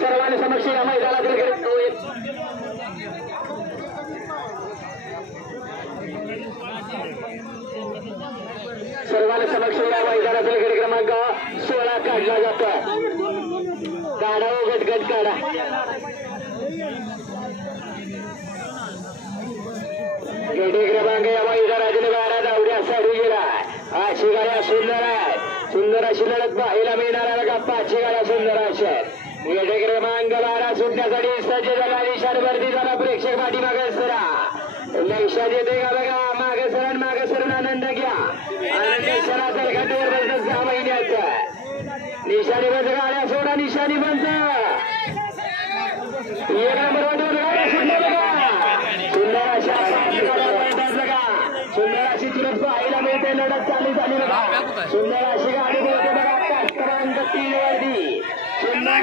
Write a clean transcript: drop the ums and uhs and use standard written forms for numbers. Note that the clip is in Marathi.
सर्वांनी समक्ष या मैदानातील सर्वांनी समक्ष या मैदानातील गट क्रमांक 16 काढला जातोय. काढा हो गट काढा. गट क्रमांक या मैदानातील 12 धावण्यासाठी गेलाय. अशी गाड्या सुंदर आहे. सुंदर अशी लढत पाहायला मिळणार आहे का? 5 गाड्या सुंदर अशा गट क्रमांक 12 सुटण्यासाठी सज्ज झाला. निशाणवरती झाला. प्रेक्षक पाठीमागे सरा. निशाण येते का बघा. मागे सरण मागे सरण आनंद घ्या. आनंद सरासर घाटीवर बसत 6 महिन्याचा निशाणी बंद. गाड्या सोडा. निशाणी बंद. एक नंबर गाड्या सुटल्या बघा. सुंदर अशा 5 गाड्या पळतात बघा. सुंदर अशी चिरत पाहायला मिळते. लढत चालू झाली बघा. सुंदर अशी गाडी बोलते बघा. क्रमांक 3 वरती सुंदर